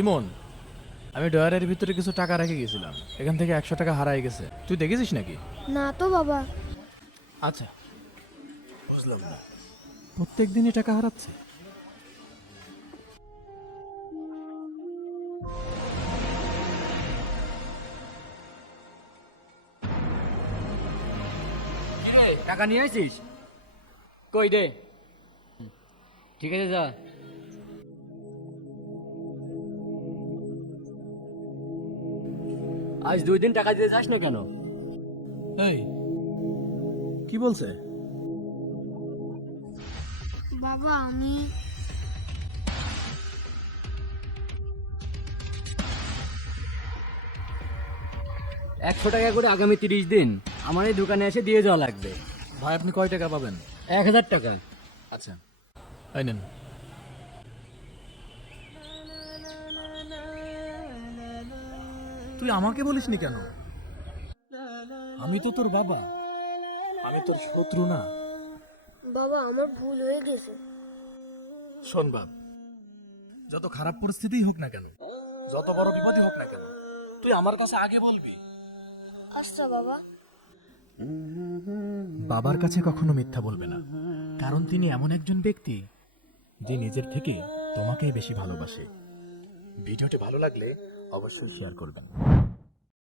ইমন, আমি ডয়ারের ভিতরে কিছু টাকা রেখে গেছিলাম, এখান থেকে 100 টাকা হারাই গেছে। তুই দেখেছিস নাকি? না তো বাবা। আচ্ছা, বুঝলাম না, প্রত্যেক দিনই টাকা হারাচ্ছে। টাকা নিয়ে আসিস? কই দে। ঠিক আছে যা। আজ 2 দিন টাকা দিতে যাস না কেন? এই, কি বলছে? বাবা আমি 100 টাকা করে আগামী 30 দিন আমার এই দোকানে এসে দিয়ে যাওয়া লাগবে। ভাই, আপনি কয় টাকা পাবেন? 1000 টাকা। আচ্ছা, এই নেন। তুই আমাকে বলিসনি কেন? আমি তো তোর বাবা, আমি তোর শত্রু না। বাবা আমার ভুল হয়ে গেছে। শোন বাপ, যত খারাপ পরিস্থিতিই হোক না কেন, যত বড় বিপদই হোক না কেন, তুই আমার কাছে আগে বলবি। আচ্ছা বাবা। বাবার কাছে কখনো মিথ্যা বলবে না, কারণ তিনি এমন একজন ব্যক্তি যে নিজের থেকে তোমাকেই বেশি ভালোবাসে। ভিডিওটি ভালো লাগলে অবশ্যই শেয়ার করবেন।